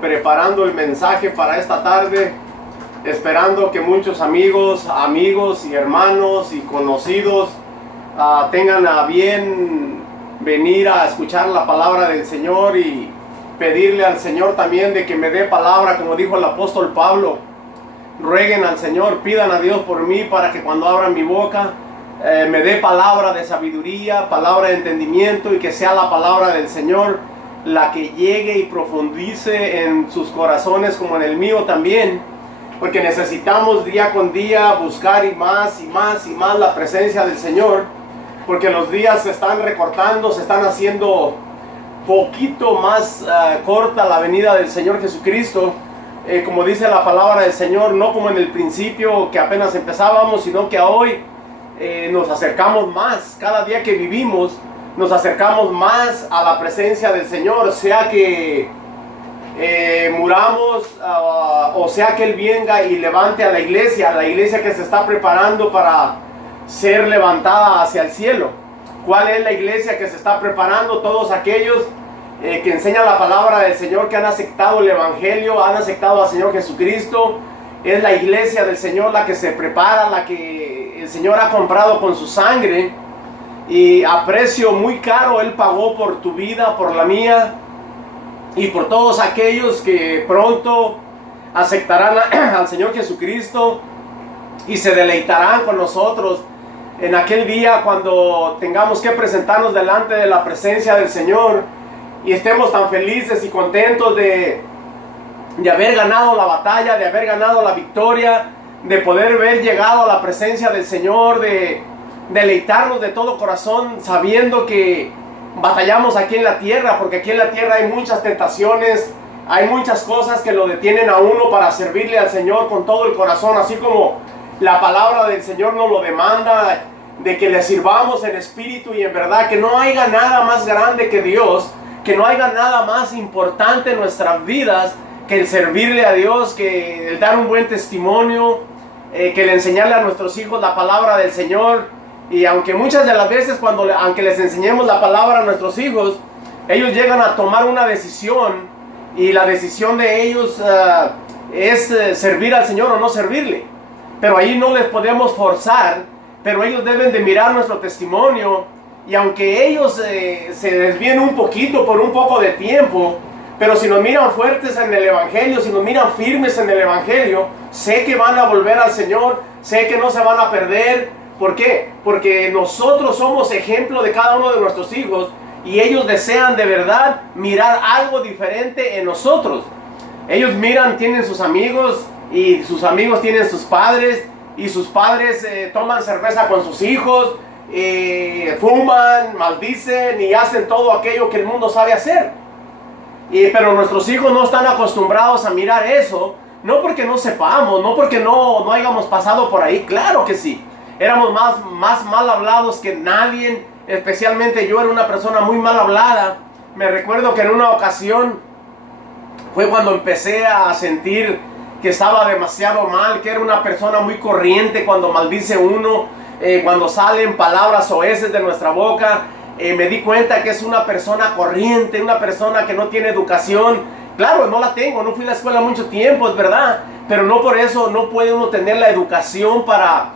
preparando el mensaje para esta tarde, esperando que muchos amigos y hermanos y conocidos tengan a bien venir a escuchar la palabra del Señor y pedirle al Señor también de que me dé palabra, como dijo el apóstol Pablo. Rueguen al Señor, pidan a Dios por mí para que cuando abra mi boca me dé palabra de sabiduría, palabra de entendimiento, y que sea la palabra del Señor la que llegue y profundice en sus corazones como en el mío también, porque necesitamos día con día buscar y más la presencia del Señor, porque los días se están recortando, se están haciendo poquito más corta la venida del Señor Jesucristo. Como dice la palabra del Señor, no como en el principio que apenas empezábamos, sino que a hoy nos acercamos más. Cada día que vivimos nos acercamos más a la presencia del Señor, sea que muramos o sea que Él venga y levante a la iglesia que se está preparando para ser levantada hacia el cielo. ¿Cuál es la iglesia que se está preparando? Todos aquellos que enseñan la palabra del Señor, que han aceptado el Evangelio, han aceptado al Señor Jesucristo. Es la iglesia del Señor la que se prepara, la que el Señor ha comprado con su sangre, y a precio muy caro Él pagó por tu vida, por la mía y por todos aquellos que pronto aceptarán al Señor Jesucristo y se deleitarán con nosotros en aquel día cuando tengamos que presentarnos delante de la presencia del Señor y estemos tan felices y contentos de haber ganado la batalla, de haber ganado la victoria, de poder haber llegado a la presencia del Señor, de deleitarnos de todo corazón sabiendo que batallamos aquí en la tierra, porque aquí en la tierra hay muchas tentaciones, hay muchas cosas que lo detienen a uno para servirle al Señor con todo el corazón, así como la palabra del Señor nos lo demanda, de que le sirvamos en espíritu y en verdad, que no haya nada más grande que Dios, que no haya nada más importante en nuestras vidas que el servirle a Dios, que el dar un buen testimonio, que el enseñarle a nuestros hijos la palabra del Señor. Y aunque muchas de las veces aunque les enseñemos la palabra a nuestros hijos, ellos llegan a tomar una decisión, y la decisión de ellos es servir al Señor o no servirle. Pero ahí no les podemos forzar, pero ellos deben de mirar nuestro testimonio, y aunque ellos se desvíen un poquito por un poco de tiempo, pero si nos miran fuertes en el Evangelio, si nos miran firmes en el Evangelio, sé que van a volver al Señor, sé que no se van a perder. ¿Por qué? Porque nosotros somos ejemplo de cada uno de nuestros hijos, y ellos desean de verdad mirar algo diferente en nosotros. Ellos miran, tienen sus amigos, y sus amigos tienen sus padres, y sus padres toman cerveza con sus hijos, fuman, maldicen y hacen todo aquello que el mundo sabe hacer. Pero nuestros hijos no están acostumbrados a mirar eso, no porque no sepamos, no porque no hayamos pasado por ahí. Claro que sí, éramos más mal hablados que nadie, especialmente yo era una persona muy mal hablada. Me recuerdo que en una ocasión fue cuando empecé a sentir que estaba demasiado mal, que era una persona muy corriente cuando maldice uno, cuando salen palabras soeces de nuestra boca. Me di cuenta que es una persona corriente, una persona que no tiene educación. Claro, no la tengo, no fui a la escuela mucho tiempo, es verdad, pero no por eso no puede uno tener la educación para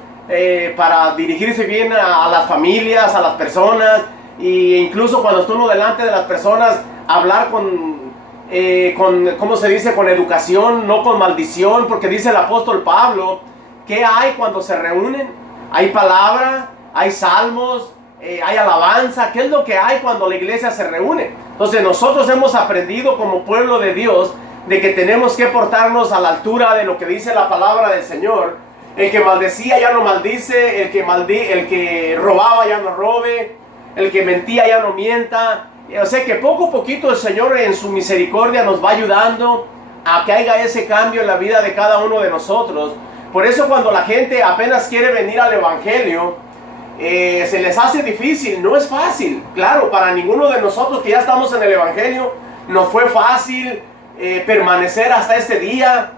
dirigirse bien a las familias, a las personas, e incluso cuando está uno delante de las personas, hablar ¿cómo se dice? Con educación, no con maldición, porque dice el apóstol Pablo, ¿qué hay cuando se reúnen? Hay palabra, hay salmos, hay alabanza. ¿Qué es lo que hay cuando la iglesia se reúne? Entonces nosotros hemos aprendido como pueblo de Dios de que tenemos que portarnos a la altura de lo que dice la palabra del Señor. El que maldecía ya no maldice, el que robaba ya no robe, el que mentía ya no mienta. O sea que poco a poquito el Señor en su misericordia nos va ayudando a que haya ese cambio en la vida de cada uno de nosotros. Por eso cuando la gente apenas quiere venir al Evangelio, se les hace difícil. No es fácil, claro, para ninguno de nosotros que ya estamos en el Evangelio no fue fácil permanecer hasta este día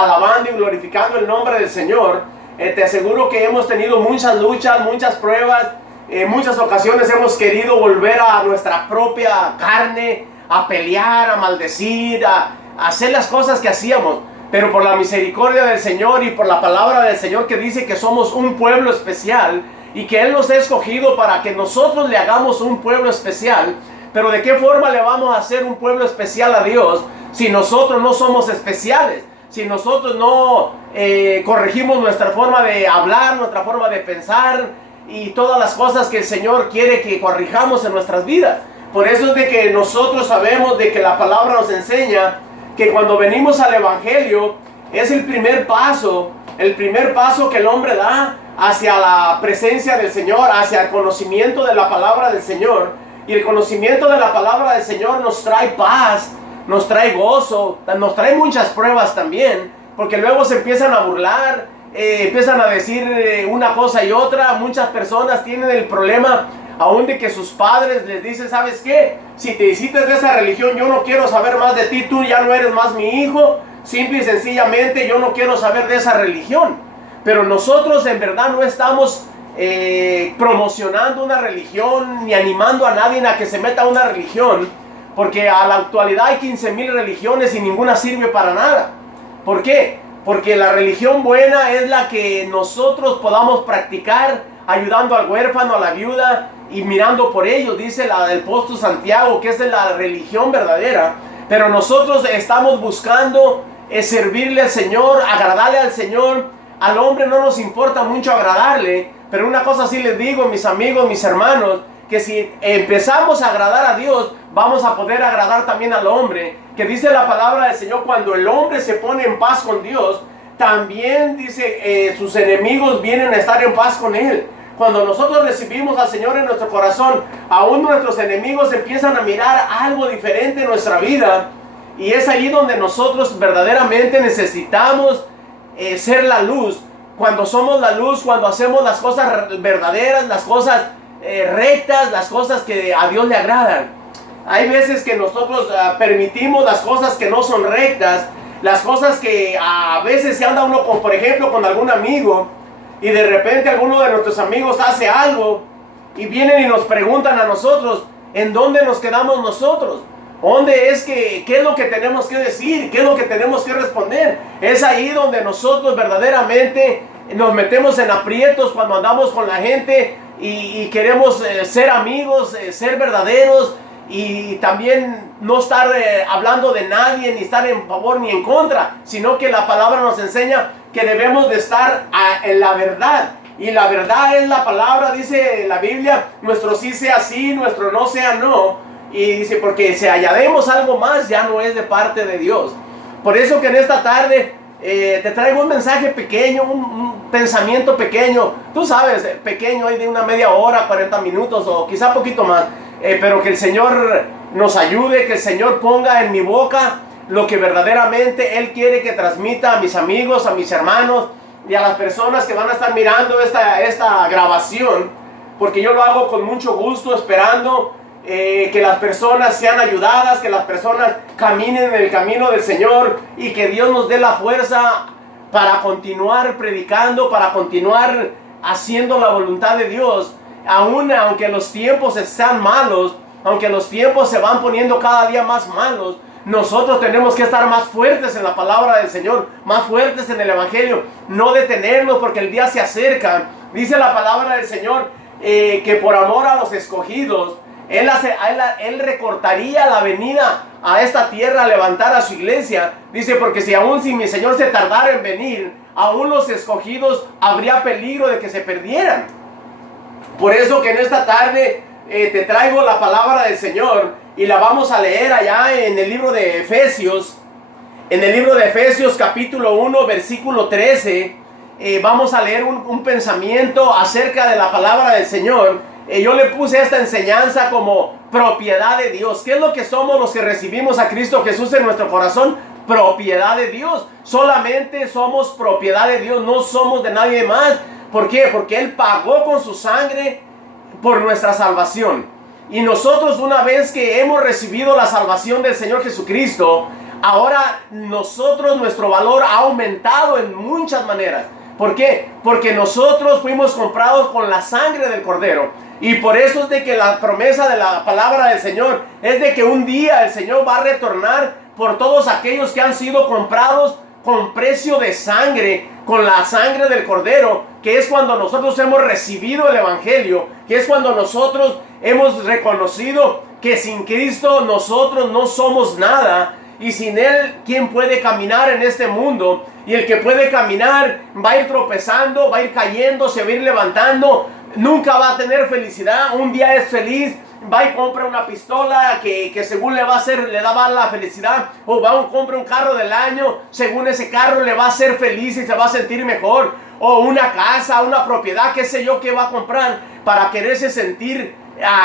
alabando y glorificando el nombre del Señor. Te aseguro que hemos tenido muchas luchas, muchas pruebas. En muchas ocasiones hemos querido volver a nuestra propia carne, a pelear, a maldecir, a hacer las cosas que hacíamos. Pero por la misericordia del Señor y por la palabra del Señor que dice que somos un pueblo especial y que Él nos ha escogido para que nosotros le hagamos un pueblo especial. Pero ¿de qué forma le vamos a hacer un pueblo especial a Dios si nosotros no somos especiales? Si nosotros no corregimos nuestra forma de hablar, nuestra forma de pensar y todas las cosas que el Señor quiere que corrijamos en nuestras vidas. Por eso es de que nosotros sabemos de que la palabra nos enseña que cuando venimos al Evangelio es el primer paso que el hombre da hacia la presencia del Señor, hacia el conocimiento de la palabra del Señor. Y el conocimiento de la palabra del Señor nos trae paz, nos trae gozo, nos trae muchas pruebas también, porque luego se empiezan a burlar, empiezan a decir una cosa y otra. Muchas personas tienen el problema aún de que sus padres les dicen, ¿sabes qué? Si te hiciste de esa religión, yo no quiero saber más de ti, tú ya no eres más mi hijo. Simple y sencillamente yo no quiero saber de esa religión. Pero nosotros en verdad no estamos promocionando una religión ni animando a nadie a que se meta a una religión, porque a la actualidad hay 15,000 religiones y ninguna sirve para nada. ¿Por qué? Porque la religión buena es la que nosotros podamos practicar ayudando al huérfano, a la viuda y mirando por ellos, dice el apóstol Santiago, que es la religión verdadera. Pero nosotros estamos buscando servirle al Señor, agradarle al Señor. Al hombre no nos importa mucho agradarle, pero una cosa sí les digo, mis amigos, mis hermanos, que si empezamos a agradar a Dios, vamos a poder agradar también al hombre. Que dice la palabra del Señor, cuando el hombre se pone en paz con Dios, también dice, sus enemigos vienen a estar en paz con Él. Cuando nosotros recibimos al Señor en nuestro corazón, aún nuestros enemigos empiezan a mirar algo diferente en nuestra vida. Y es ahí donde nosotros verdaderamente necesitamos ser la luz. Cuando somos la luz, cuando hacemos las cosas verdaderas, las cosas rectas, las cosas que a Dios le agradan. Hay veces que nosotros permitimos las cosas que no son rectas, las cosas que a veces se anda uno con, por ejemplo, con algún amigo, y de repente alguno de nuestros amigos hace algo y vienen y nos preguntan a nosotros, ¿en dónde nos quedamos nosotros? ¿Dónde es qué es lo que tenemos que decir? ¿Qué es lo que tenemos que responder? Es ahí donde nosotros verdaderamente nos metemos en aprietos cuando andamos con la gente y queremos ser amigos, ser verdaderos y también no estar hablando de nadie, ni estar en favor ni en contra, sino que la palabra nos enseña que debemos de estar en la verdad. Y la verdad es la palabra, dice la Biblia, nuestro sí sea sí, nuestro no sea no. Y dice, porque si añadimos algo más, ya no es de parte de Dios. Por eso que en esta tarde te traigo un mensaje pequeño, un pensamiento pequeño. Tú sabes, pequeño, hay de una media hora, 40 minutos o quizá poquito más. Pero que el Señor nos ayude, que el Señor ponga en mi boca lo que verdaderamente Él quiere que transmita a mis amigos, a mis hermanos y a las personas que van a estar mirando esta grabación. Porque yo lo hago con mucho gusto, esperando que las personas sean ayudadas, que las personas caminen en el camino del Señor y que Dios nos dé la fuerza para continuar predicando, para continuar haciendo la voluntad de Dios, aunque los tiempos sean malos, aunque los tiempos se van poniendo cada día más malos. Nosotros tenemos que estar más fuertes en la palabra del Señor, más fuertes en el Evangelio, no detenernos porque el día se acerca. Dice la palabra del Señor que por amor a los escogidos, Él recortaría la venida a esta tierra a levantar a su iglesia. Dice, porque si mi Señor se tardara en venir, aún los escogidos habría peligro de que se perdieran. Por eso que en esta tarde te traigo la palabra del Señor y la vamos a leer allá en el libro de Efesios. En el libro de Efesios capítulo 1 versículo 13 vamos a leer un pensamiento acerca de la palabra del Señor. Yo le puse esta enseñanza como propiedad de Dios. ¿Qué es lo que somos los que recibimos a Cristo Jesús en nuestro corazón? Propiedad de Dios. Solamente somos propiedad de Dios, no somos de nadie más. ¿Por qué? Porque Él pagó con su sangre por nuestra salvación. Y nosotros, una vez que hemos recibido la salvación del Señor Jesucristo, ahora nuestro valor ha aumentado en muchas maneras. ¿Por qué? Porque nosotros fuimos comprados con la sangre del Cordero. Y por eso es de que la promesa de la palabra del Señor es de que un día el Señor va a retornar por todos aquellos que han sido comprados con precio de sangre, con la sangre del Cordero, que es cuando nosotros hemos recibido el Evangelio, que es cuando nosotros hemos reconocido que sin Cristo nosotros no somos nada, y sin Él, ¿quién puede caminar en este mundo? Y el que puede caminar va a ir tropezando, va a ir cayendo, se va a ir levantando, nunca va a tener felicidad. Un día es feliz, va y compra una pistola que según le va a dar la felicidad, o va y compra un carro del año, según ese carro le va a hacer feliz y se va a sentir mejor, o una casa, una propiedad, qué sé yo, que va a comprar para quererse sentir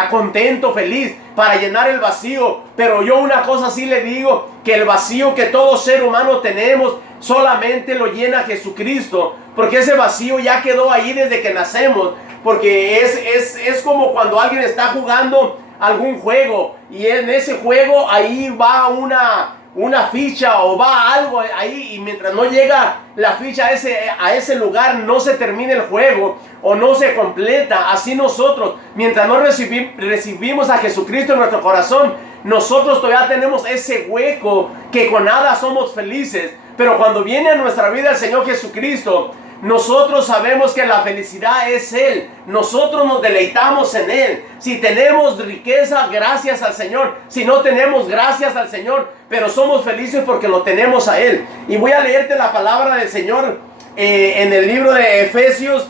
contento, feliz, para llenar el vacío. Pero yo una cosa sí le digo, que el vacío que todo ser humano tenemos solamente lo llena Jesucristo, porque ese vacío ya quedó ahí desde que nacemos. Porque es como cuando alguien está jugando algún juego y en ese juego ahí va una ficha o va algo ahí, y mientras no llega la ficha a ese lugar no se termina el juego o no se completa. Así nosotros, mientras no recibimos a Jesucristo en nuestro corazón, nosotros todavía tenemos ese hueco que con nada somos felices. Pero cuando viene a nuestra vida el Señor Jesucristo, nosotros sabemos que la felicidad es Él. Nosotros nos deleitamos en Él. Si tenemos riqueza, gracias al Señor. Si no tenemos, gracias al Señor. Pero somos felices porque lo tenemos a Él. Y voy a leerte la palabra del Señor en el libro de Efesios,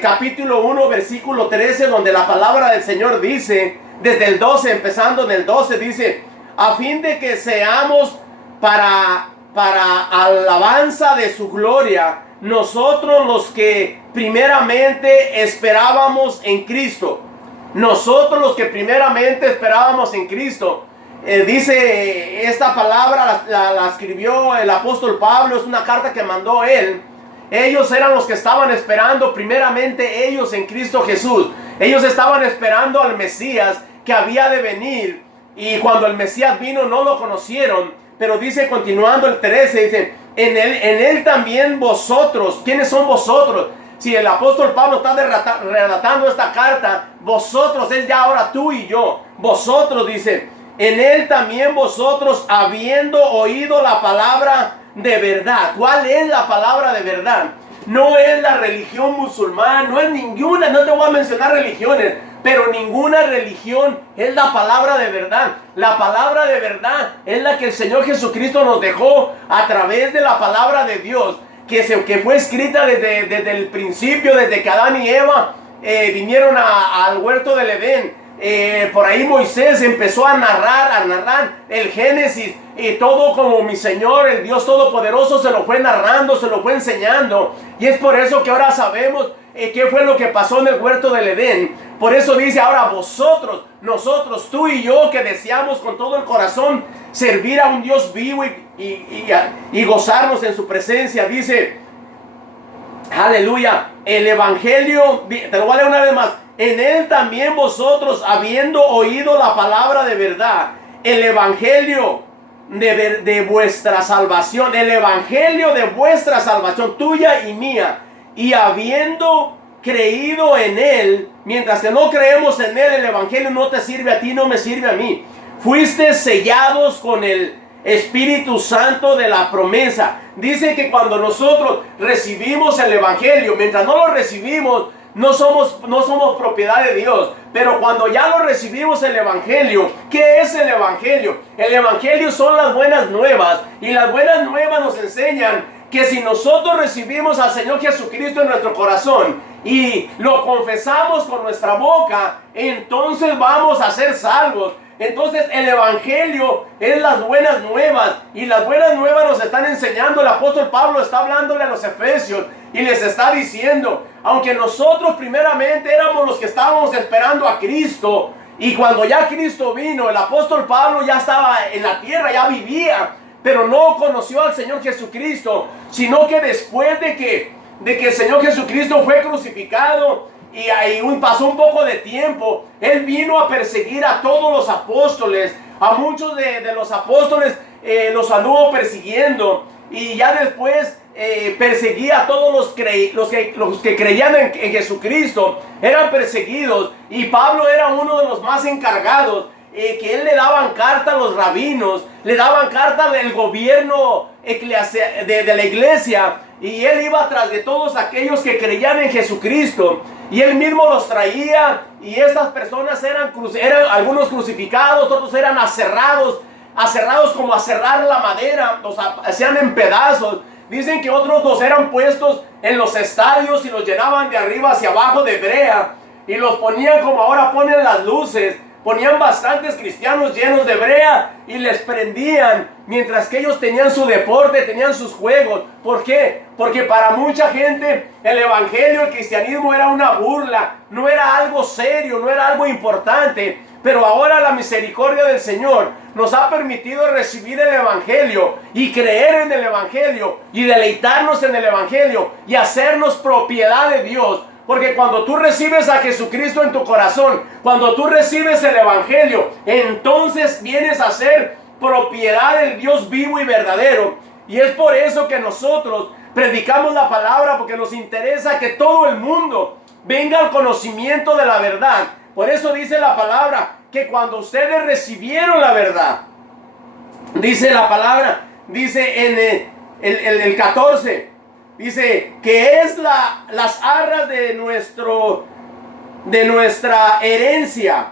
capítulo 1, versículo 13, donde la palabra del Señor dice, desde el 12, empezando en el 12, dice: a fin de que seamos para alabanza de su gloria, nosotros los que primeramente esperábamos en Cristo. Nosotros los que primeramente esperábamos en Cristo. Dice esta palabra, la escribió el apóstol Pablo, es una carta que mandó él. Ellos eran los que estaban esperando primeramente ellos en Cristo Jesús. Ellos estaban esperando al Mesías que había de venir. Y cuando el Mesías vino no lo conocieron. Pero dice, continuando el 13, dice: en él también vosotros. ¿Quiénes son vosotros? Si el apóstol Pablo está relatando esta carta, vosotros es ya ahora tú y yo. Vosotros, dice, en él también vosotros, habiendo oído la palabra de verdad. ¿Cuál es la palabra de verdad? No es la religión musulmana, no es ninguna, no te voy a mencionar religiones, pero ninguna religión es la palabra de verdad. La palabra de verdad es la que el Señor Jesucristo nos dejó a través de la palabra de Dios, que fue escrita desde el principio, desde que Adán y Eva vinieron al huerto del Edén. Por ahí Moisés empezó a narrar el Génesis, y todo como mi Señor, el Dios Todopoderoso, se lo fue narrando, se lo fue enseñando. Y es por eso que ahora sabemos qué fue lo que pasó en el huerto del Edén. Por eso dice ahora vosotros, nosotros, tú y yo, que deseamos con todo el corazón servir a un Dios vivo y gozarnos en su presencia. Dice, aleluya, el Evangelio, te lo voy a leer una vez más: en él también vosotros, habiendo oído la palabra de verdad, el Evangelio de vuestra salvación, el Evangelio de vuestra salvación, tuya y mía, y habiendo creído en él. Mientras que no creemos en él, el Evangelio no te sirve a ti, no me sirve a mí. Fuiste sellados con el Espíritu Santo de la promesa. Dice que cuando nosotros recibimos el Evangelio, mientras no lo recibimos, no somos propiedad de Dios. Pero cuando ya lo recibimos el Evangelio, ¿qué es el Evangelio? El Evangelio son las buenas nuevas. Y las buenas nuevas nos enseñan que si nosotros recibimos al Señor Jesucristo en nuestro corazón y lo confesamos con nuestra boca, entonces vamos a ser salvos. Entonces el Evangelio es las buenas nuevas, y las buenas nuevas nos están enseñando. El apóstol Pablo está hablándole a los efesios y les está diciendo, aunque nosotros primeramente éramos los que estábamos esperando a Cristo, y cuando ya Cristo vino, el apóstol Pablo ya estaba en la tierra, ya vivía, pero no conoció al Señor Jesucristo, sino que después de que el Señor Jesucristo fue crucificado y ahí pasó un poco de tiempo, Él vino a perseguir a todos los apóstoles. A muchos de los apóstoles los anduvo persiguiendo, y ya después perseguía a todos los que creían en Jesucristo, eran perseguidos, y Pablo era uno de los más encargados, que él le daban carta a los rabinos, le daban carta del gobierno de la iglesia, y él iba tras de todos aquellos que creían en Jesucristo, y él mismo los traía, y estas personas eran algunos crucificados, otros eran aserrados como aserrar la madera, los hacían en pedazos. Dicen que otros los eran puestos en los estadios y los llenaban de arriba hacia abajo de brea, y los ponían como ahora ponen las luces. Ponían bastantes cristianos llenos de brea y les prendían, mientras que ellos tenían su deporte, tenían sus juegos. ¿Por qué? Porque para mucha gente el evangelio, el cristianismo era una burla, no era algo serio, no era algo importante. Pero ahora la misericordia del Señor nos ha permitido recibir el evangelio y creer en el evangelio y deleitarnos en el evangelio y hacernos propiedad de Dios. Porque cuando tú recibes a Jesucristo en tu corazón, cuando tú recibes el evangelio, entonces vienes a ser propiedad del Dios vivo y verdadero. Y es por eso que nosotros predicamos la palabra, porque nos interesa que todo el mundo venga al conocimiento de la verdad. Por eso dice la palabra que cuando ustedes recibieron la verdad, dice la palabra, dice en el 14, dice que es las arras de nuestra herencia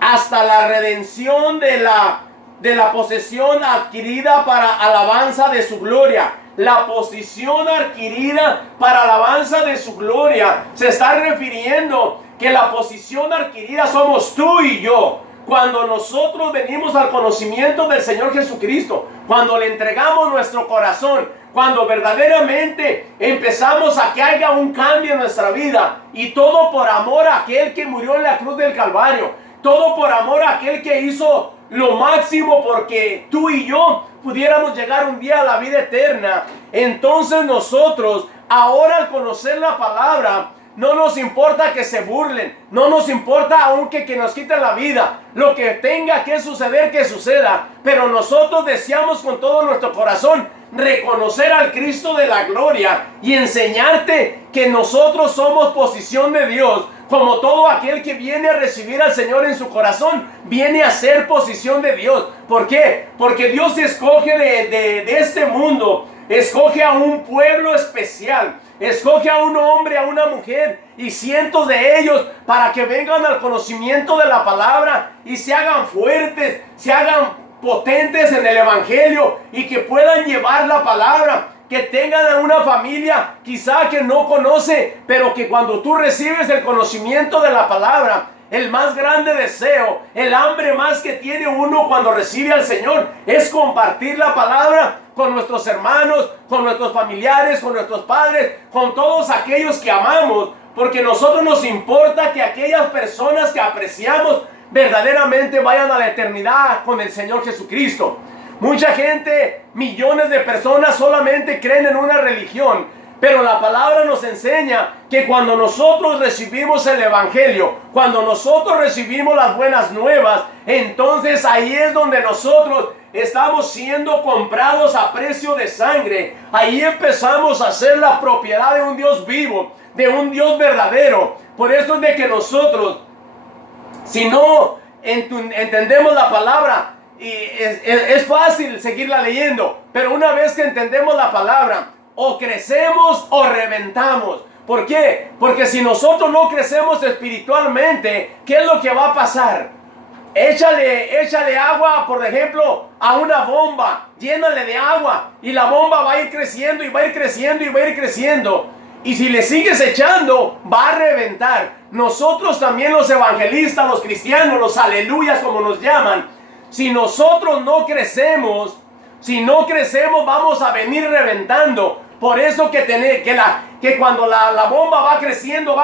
hasta la redención de la posesión adquirida para alabanza de su gloria. La posesión adquirida para alabanza de su gloria se está refiriendo que la posesión adquirida somos tú y yo. Cuando nosotros venimos al conocimiento del Señor Jesucristo, cuando le entregamos nuestro corazón, cuando verdaderamente empezamos a que haya un cambio en nuestra vida, y todo por amor a aquel que murió en la cruz del Calvario, todo por amor a aquel que hizo lo máximo porque tú y yo pudiéramos llegar un día a la vida eterna. Entonces nosotros, ahora al conocer la palabra, no nos importa que se burlen, no nos importa aunque que nos quiten la vida, lo que tenga que suceder, que suceda, pero nosotros deseamos con todo nuestro corazón reconocer al Cristo de la gloria y enseñarte que nosotros somos posesión de Dios, como todo aquel que viene a recibir al Señor en su corazón, viene a ser posesión de Dios. ¿Por qué? Porque Dios escoge de este mundo, escoge a un pueblo especial, escoge a un hombre, a una mujer y cientos de ellos para que vengan al conocimiento de la palabra y se hagan fuertes, se hagan potentes en el evangelio y que puedan llevar la palabra, que tengan una familia quizá que no conoce, pero que cuando tú recibes el conocimiento de la palabra, el más grande deseo, el hambre más que tiene uno cuando recibe al Señor es compartir la palabra con nuestros hermanos, con nuestros familiares, con nuestros padres, con todos aquellos que amamos, porque a nosotros nos importa que aquellas personas que apreciamos verdaderamente vayan a la eternidad con el Señor Jesucristo. Mucha gente, millones de personas solamente creen en una religión, pero la palabra nos enseña que cuando nosotros recibimos el evangelio, cuando nosotros recibimos las buenas nuevas, entonces ahí es donde nosotros estamos siendo comprados a precio de sangre. Ahí empezamos a ser la propiedad de un Dios vivo, de un Dios verdadero. Por eso es de que nosotros, si no entendemos la palabra, y es fácil seguirla leyendo, pero una vez que entendemos la palabra, o crecemos o reventamos. ¿Por qué? Porque si nosotros no crecemos espiritualmente, ¿qué es lo que va a pasar? Échale agua, por ejemplo, a una bomba, llénale de agua y la bomba va a ir creciendo y va a ir creciendo y va a ir creciendo. Y si le sigues echando, va a reventar. Nosotros también, los evangelistas, los cristianos, los aleluyas como nos llaman, si nosotros no crecemos, vamos a venir reventando. Por eso que cuando la bomba va creciendo,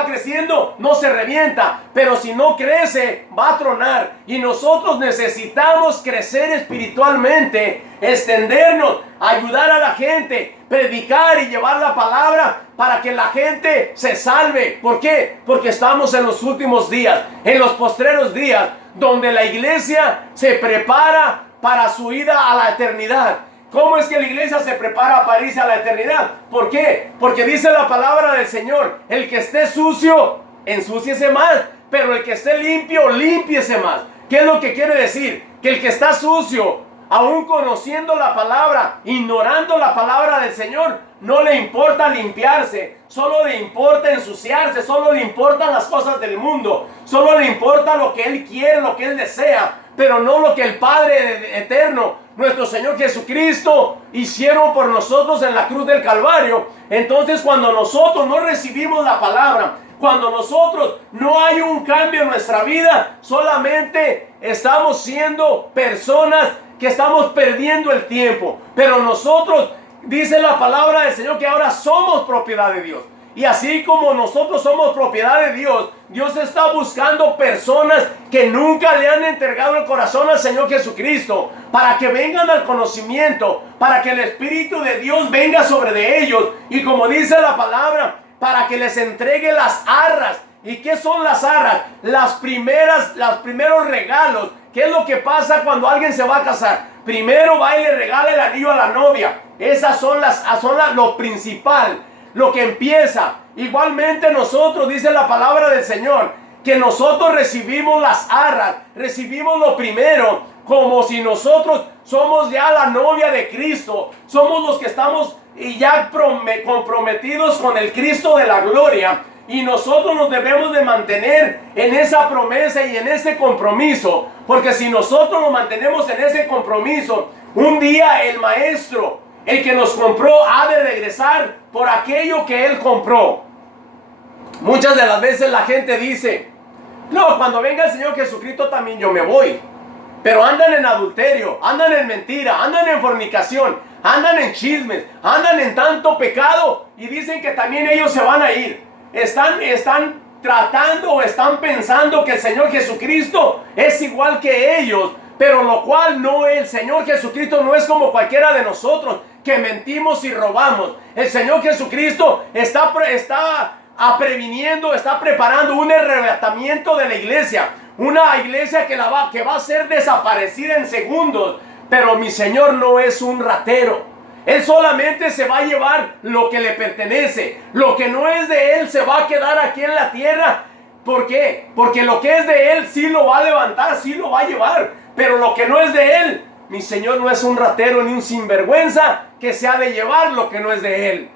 no se revienta. Pero si no crece, va a tronar. Y nosotros necesitamos crecer espiritualmente, extendernos, ayudar a la gente, predicar y llevar la palabra para que la gente se salve. ¿Por qué? Porque estamos en los últimos días, en los postreros días, donde la iglesia se prepara para su ida a la eternidad. ¿Cómo es que la iglesia se prepara para irse a la eternidad? ¿Por qué? Porque dice la palabra del Señor, el que esté sucio, ensúciese más, pero el que esté limpio, límpiese más. ¿Qué es lo que quiere decir? Que el que está sucio, aún conociendo la palabra, ignorando la palabra del Señor, no le importa limpiarse, solo le importa ensuciarse, solo le importan las cosas del mundo, solo le importa lo que él quiere, lo que él desea, pero no lo que el Padre eterno, nuestro Señor Jesucristo, hicieron por nosotros en la cruz del Calvario. Entonces, cuando nosotros no recibimos la palabra, cuando nosotros no hay un cambio en nuestra vida, solamente estamos siendo personas que estamos perdiendo el tiempo. Pero nosotros, dice la palabra del Señor, que ahora somos propiedad de Dios. Y así como nosotros somos propiedad de Dios, Dios está buscando personas que nunca le han entregado el corazón al Señor Jesucristo, para que vengan al conocimiento, para que el Espíritu de Dios venga sobre de ellos. Y como dice la palabra, para que les entregue las arras. ¿Y qué son las arras? Los primeros regalos. ¿Qué es lo que pasa cuando alguien se va a casar? Primero va y le regala el anillo a la novia. Esas son lo principal, lo que empieza. Igualmente nosotros, dice la palabra del Señor, que nosotros recibimos las arras, recibimos lo primero, como si nosotros somos ya la novia de Cristo, somos los que estamos ya comprometidos con el Cristo de la gloria. Y nosotros nos debemos de mantener en esa promesa y en ese compromiso, porque si nosotros nos mantenemos en ese compromiso, un día el maestro, el que nos compró, ha de regresar por aquello que él compró. Muchas de las veces la gente dice, no, cuando venga el Señor Jesucristo también yo me voy. Pero andan en adulterio, andan en mentira, andan en fornicación, andan en chismes, andan en tanto pecado y dicen que también ellos se van a ir. Están tratando o están pensando que el Señor Jesucristo es igual que ellos, pero lo cual no es. El Señor Jesucristo no es como cualquiera de nosotros que mentimos y robamos. El Señor Jesucristo está previniendo, está preparando un arrebatamiento de la iglesia. Una iglesia que va a ser desaparecida en segundos. Pero mi Señor no es un ratero. Él solamente se va a llevar lo que le pertenece. Lo que no es de Él se va a quedar aquí en la tierra. ¿Por qué? Porque lo que es de Él sí lo va a levantar, sí lo va a llevar. Pero lo que no es de Él, mi Señor no es un ratero ni un sinvergüenza que se ha de llevar lo que no es de Él.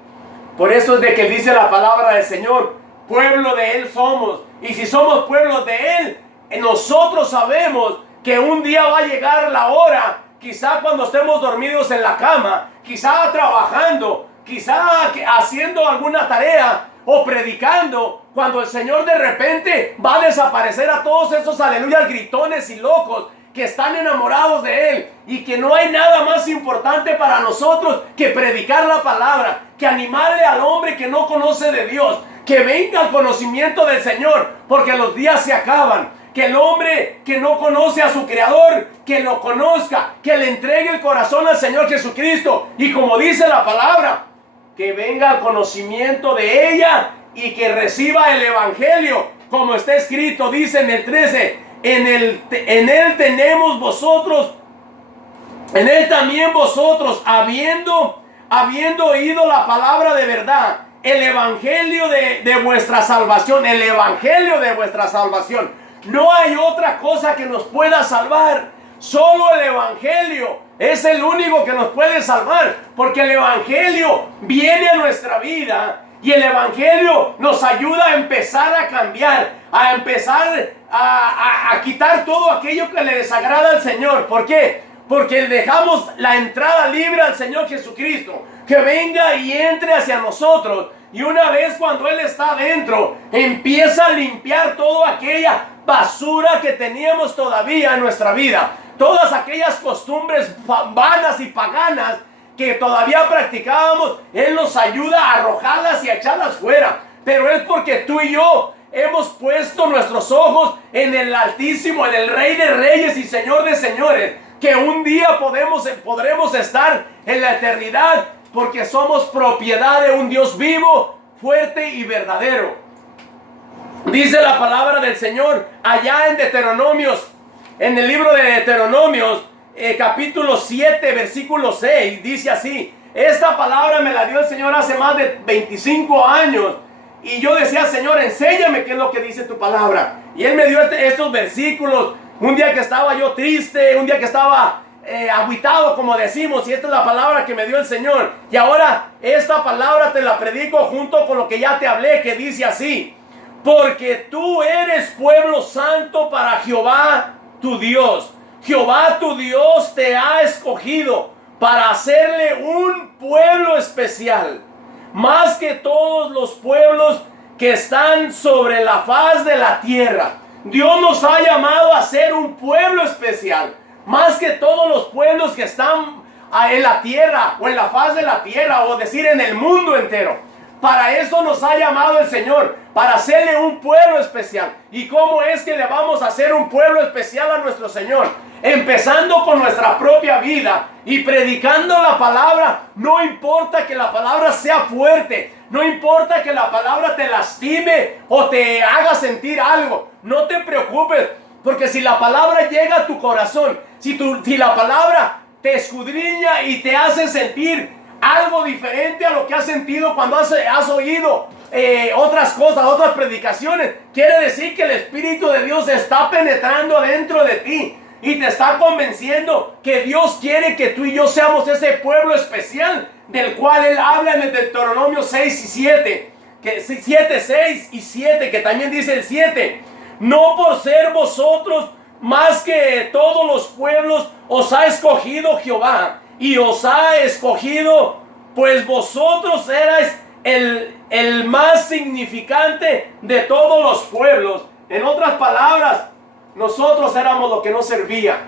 Por eso es de que dice la palabra del Señor, pueblo de Él somos. Y si somos pueblos de Él, nosotros sabemos que un día va a llegar la hora, quizá cuando estemos dormidos en la cama, quizá trabajando, quizá haciendo alguna tarea o predicando, cuando el Señor de repente va a desaparecer a todos esos aleluyas gritones y locos que están enamorados de Él, y que no hay nada más importante para nosotros que predicar la palabra, que animarle al hombre que no conoce de Dios, que venga al conocimiento del Señor, porque los días se acaban. Que el hombre que no conoce a su Creador, que lo conozca, que le entregue el corazón al Señor Jesucristo, y como dice la palabra, que venga al conocimiento de ella y que reciba el Evangelio, como está escrito, dice en el 13, en él tenemos vosotros, en Él también vosotros, habiendo oído la palabra de verdad, el Evangelio de vuestra salvación, el Evangelio de vuestra salvación. No hay otra cosa que nos pueda salvar. Solo el Evangelio es el único que nos puede salvar, porque el Evangelio viene a nuestra vida y el Evangelio nos ayuda a empezar a cambiar, a empezar a quitar todo aquello que le desagrada al Señor. ¿Por qué? Porque dejamos la entrada libre al Señor Jesucristo, que venga y entre hacia nosotros. Y una vez cuando Él está adentro, empieza a limpiar toda aquella basura que teníamos todavía en nuestra vida. Todas aquellas costumbres vanas y paganas que todavía practicábamos, Él nos ayuda a arrojarlas y a echarlas fuera. Pero es porque tú y yo hemos puesto nuestros ojos en el Altísimo, en el Rey de Reyes y Señor de Señores, que un día podremos estar en la eternidad, porque somos propiedad de un Dios vivo, fuerte y verdadero. Dice la palabra del Señor allá en Deuteronomios, en el libro de Deuteronomios, capítulo 7, versículo 6, dice así. Esta palabra me la dio el Señor hace más de 25 años. Y yo decía, Señor, enséñame qué es lo que dice tu palabra. Y Él me dio estos versículos. Un día que estaba yo triste, un día que estaba agüitado, como decimos. Y esta es la palabra que me dio el Señor. Y ahora esta palabra te la predico junto con lo que ya te hablé, que dice así. Porque tú eres pueblo santo para Jehová tu Dios. Jehová tu Dios te ha escogido para hacerle un pueblo especial, más que todos los pueblos que están sobre la faz de la tierra. Dios nos ha llamado a ser un pueblo especial, más que todos los pueblos que están en la tierra, o en la faz de la tierra, o decir en el mundo entero. Para eso nos ha llamado el Señor, para hacerle un pueblo especial. ¿Y cómo es que le vamos a hacer un pueblo especial a nuestro Señor? Empezando con nuestra propia vida y predicando la palabra. No importa que la palabra sea fuerte, no importa que la palabra te lastime o te haga sentir algo. No te preocupes, porque si la palabra llega a tu corazón, si la palabra te escudriña y te hace sentir algo diferente a lo que has sentido cuando has oído otras cosas, otras predicaciones, quiere decir que el Espíritu de Dios está penetrando dentro de ti y te está convenciendo que Dios quiere que tú y yo seamos ese pueblo especial del cual Él habla en el Deuteronomio 6 y 7, 7, 6 y 7, que también dice el 7. No por ser vosotros más que todos los pueblos os ha escogido Jehová, y os ha escogido, pues vosotros erais el más significante de todos los pueblos. En otras palabras, nosotros éramos lo que no servía.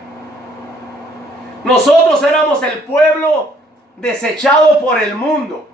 Nosotros éramos el pueblo desechado por el mundo.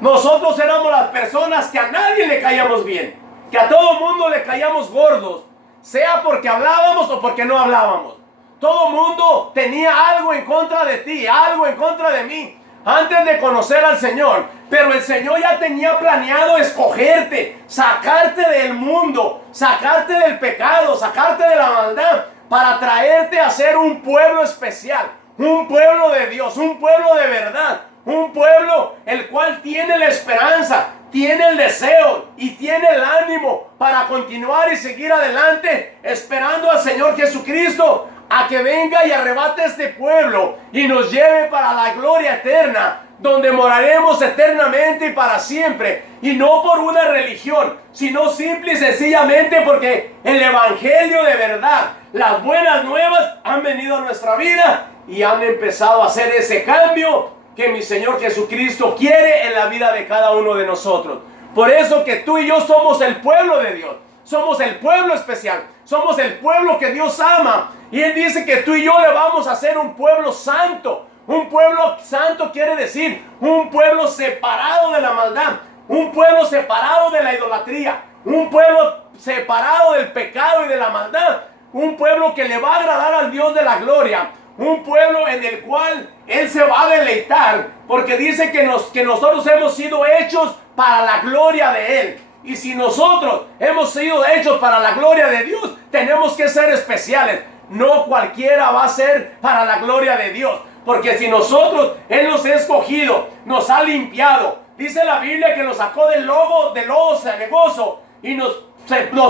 Nosotros éramos las personas que a nadie le caíamos bien, que a todo mundo le caíamos gordos, sea porque hablábamos o porque no hablábamos. Todo mundo tenía algo en contra de ti, algo en contra de mí, antes de conocer al Señor. Pero el Señor ya tenía planeado escogerte, sacarte del mundo, sacarte del pecado, sacarte de la maldad, para traerte a ser un pueblo especial, un pueblo de Dios, un pueblo de verdad, un pueblo el cual tiene la esperanza, tiene el deseo y tiene el ánimo para continuar y seguir adelante, esperando al Señor Jesucristo a que venga y arrebate este pueblo y nos lleve para la gloria eterna, donde moraremos eternamente y para siempre. Y no por una religión, sino simple y sencillamente porque el evangelio de verdad, las buenas nuevas, han venido a nuestra vida y han empezado a hacer ese cambio que mi Señor Jesucristo quiere en la vida de cada uno de nosotros. Por eso que tú y yo somos el pueblo de Dios, somos el pueblo especial, somos el pueblo que Dios ama. Y Él dice que tú y yo le vamos a hacer un pueblo santo. Un pueblo santo quiere decir un pueblo separado de la maldad, un pueblo separado de la idolatría, un pueblo separado del pecado y de la maldad, un pueblo que le va a agradar al Dios de la gloria, un pueblo en el cual Él se va a deleitar, porque dice que nosotros hemos sido hechos para la gloria de Él. Y si nosotros hemos sido hechos para la gloria de Dios, tenemos que ser especiales. No cualquiera va a ser para la gloria de Dios, porque si nosotros, Él nos ha escogido, nos ha limpiado. Dice la Biblia que nos sacó del lodo cenagoso y nos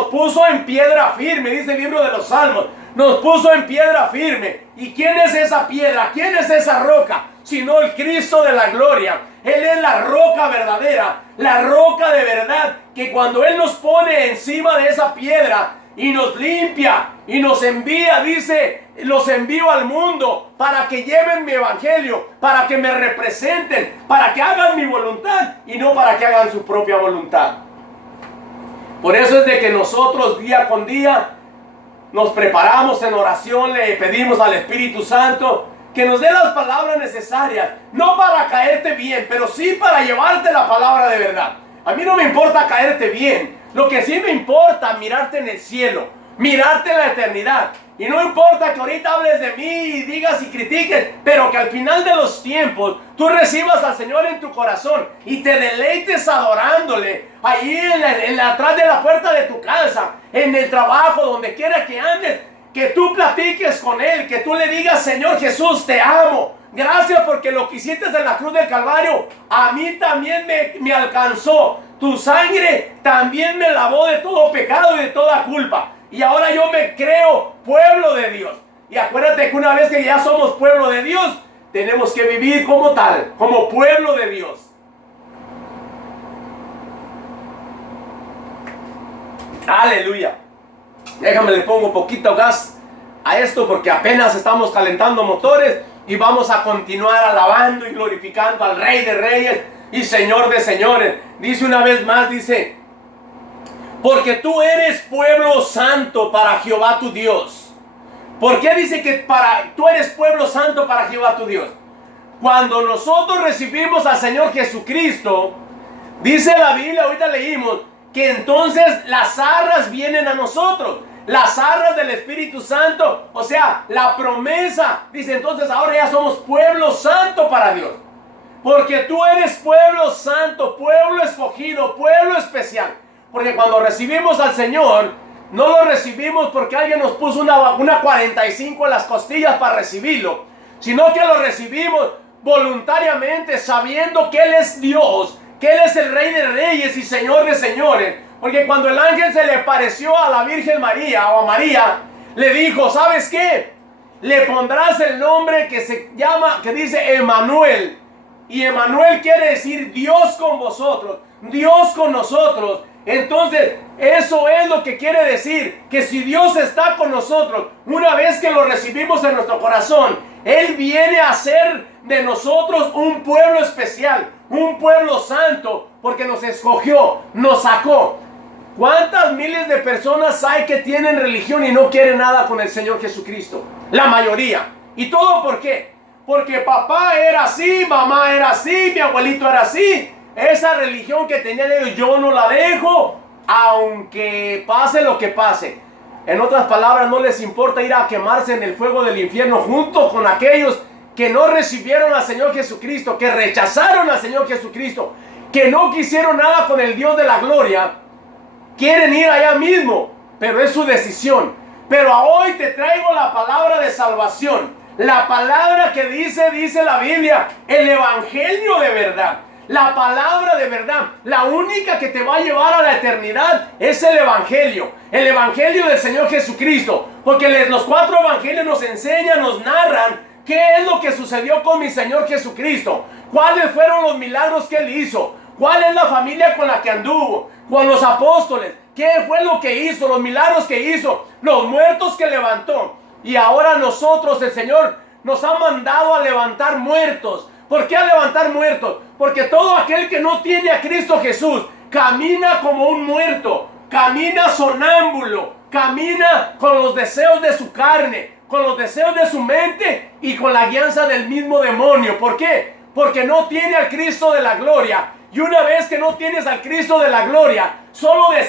puso en piedra firme, dice el libro de los Salmos. Nos puso en piedra firme. ¿Y quién es esa piedra? ¿Quién es esa roca? Sino el Cristo de la gloria. Él es la roca verdadera, la roca de verdad, que cuando Él nos pone encima de esa piedra y nos limpia y nos envía, dice, los envío al mundo para que lleven mi evangelio, para que me representen, para que hagan mi voluntad y no para que hagan su propia voluntad. Por eso es de que nosotros día con día nos preparamos en oración, le pedimos al Espíritu Santo que nos dé las palabras necesarias, no para caerte bien, pero sí para llevarte la palabra de verdad. A mí no me importa caerte bien, lo que sí me importa es mirarte en el cielo, mirarte en la eternidad. Y no importa que ahorita hables de mí y digas y critiques, pero que al final de los tiempos tú recibas al Señor en tu corazón y te deleites adorándole ahí atrás de la puerta de tu casa, en el trabajo, donde quiera que andes. que tú platiques con Él, que tú le digas: Señor Jesús, te amo. Gracias porque lo que hiciste en la cruz del Calvario, a mí también me alcanzó. Tu sangre también me lavó de todo pecado y de toda culpa. Y ahora yo me creo pueblo de Dios. Y acuérdate que una vez que ya somos pueblo de Dios, tenemos que vivir como tal, como pueblo de Dios. Aleluya. Déjame le pongo poquito gas a esto porque apenas estamos calentando motores y vamos a continuar alabando y glorificando al Rey de Reyes y Señor de Señores. Dice una vez más, dice: porque tú eres pueblo santo para Jehová tu Dios. ¿Por qué dice que tú eres pueblo santo para Jehová tu Dios? Cuando nosotros recibimos al Señor Jesucristo, dice la Biblia, ahorita leímos, que entonces las arras vienen a nosotros. Las arras del Espíritu Santo, o sea, la promesa. Dice entonces ahora ya somos pueblo santo para Dios. Porque tú eres pueblo santo, pueblo escogido, pueblo especial. Porque cuando recibimos al Señor, no lo recibimos porque alguien nos puso una 45 en las costillas para recibirlo, sino que lo recibimos voluntariamente, sabiendo que Él es Dios, que Él es el Rey de Reyes y Señor de Señores. Porque cuando el ángel se le apareció a la Virgen María, o a María, le dijo: ¿sabes qué? Le pondrás el nombre que se llama, que dice Emmanuel. Y Emmanuel quiere decir Dios con vosotros, Dios con nosotros. Entonces, eso es lo que quiere decir, que si Dios está con nosotros, una vez que lo recibimos en nuestro corazón, Él viene a ser de nosotros un pueblo especial, un pueblo santo, porque nos escogió, nos sacó. ¿Cuántas miles de personas hay que tienen religión y no quieren nada con el Señor Jesucristo? La mayoría. ¿Y todo por qué? Porque papá era así, mamá era así, mi abuelito era así. Esa religión que tenían ellos, yo no la dejo, aunque pase lo que pase. En otras palabras, no les importa ir a quemarse en el fuego del infierno junto con aquellos que no recibieron al Señor Jesucristo, que rechazaron al Señor Jesucristo, que no quisieron nada con el Dios de la gloria. Quieren ir allá mismo, pero es su decisión. Pero hoy te traigo la palabra de salvación. La palabra que dice la Biblia, el evangelio de verdad. La palabra de verdad, la única que te va a llevar a la eternidad es el evangelio del Señor Jesucristo. Porque los 4 evangelios nos enseñan, nos narran qué es lo que sucedió con mi Señor Jesucristo. Cuáles fueron los milagros que Él hizo. Cuál es la familia con la que anduvo, con los apóstoles. Qué fue lo que hizo, los milagros que hizo, los muertos que levantó. Y ahora nosotros, el Señor nos ha mandado a levantar muertos. ¿Por qué a levantar muertos? Porque todo aquel que no tiene a Cristo Jesús camina como un muerto, camina sonámbulo, camina con los deseos de su carne, con los deseos de su mente y con la guianza del mismo demonio. ¿Por qué? Porque no tiene al Cristo de la gloria. Y una vez que no tienes al Cristo de la gloria, solo decir